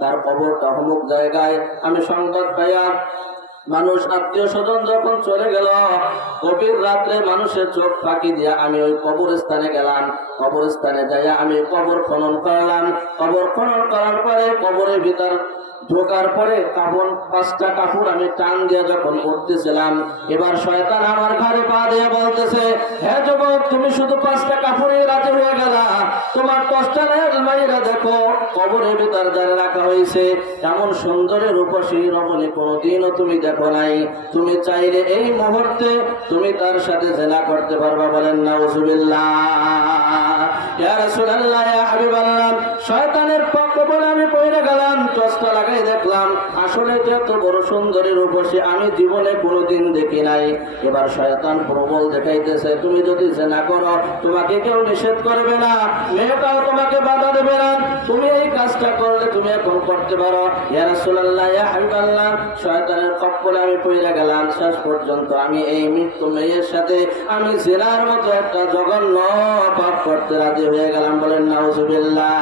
তার কবরটা অমুক জায়গায়। আমি সংবাদ পাইয়া মানুষ আত্মীয় স্বজন যখন চলে গেল, গভীর রাত্রে মানুষের চোখ ফাঁকি দিয়া আমি ওই কবরস্থানে গেলাম। কবরস্থানে যাইয়া আমি কবর খনন করলাম। কবর খনন করার পরে কবরের ভিতর ঢোকার পরে কাপড়, 5টা কাপড় আমি টান দিয়ে যখন উঠতেছিলাম, এবার শয়তান আমার ঘাড়ে পা দিয়ে বলতেছে, হে যুবক, তুমি শুধু 5টা কাপড়ে রাজি হয়ে গেলা, তোমার 10টা মাইরা দেখো কবরের ভিতর যারা রাখা হয়েছে এমন সুন্দরের রূপসী রমণী কোনোদিনও তুমি দেখো নাই। তুমি চাইলে এই মুহূর্তে তুমি তার সাথে জেনা করতে পারবা। বলেন নাউজুবিল্লাহ। ইয়া রাসূলুল্লাহ, ইয়া হাবিবাল্লাহ, শয়তানের কবলে আমি পড়ে গেলাম। টসটা লাগাই দেখলাম আসলে এত বড় সুন্দরী রূপসী আমি জীবনে কোনোদিন দেখি নাই। এবার শয়তান প্রবল দেখাইতেছে, তুমি যদি জেনা করো তোমাকে কেউ নিষেধ করবে না, মেয়েটাও তোমাকে বাধা দেবে না, তুমি এই কাজটা করলে তুমি এখন করতে পারো। ইয়া রাসূলুল্লাহ, ইয়া হাবিবাল্লাহ, শয়তানের কবলে আমি পড়ে গেলাম। শেষ পর্যন্ত আমি এই মৃত্যু মেয়ের সাথে আমি জিনার মতো একটা জঘন্য পাপ করতে রাজি হয়ে গেলাম। বলেন নাউজুবিল্লাহ।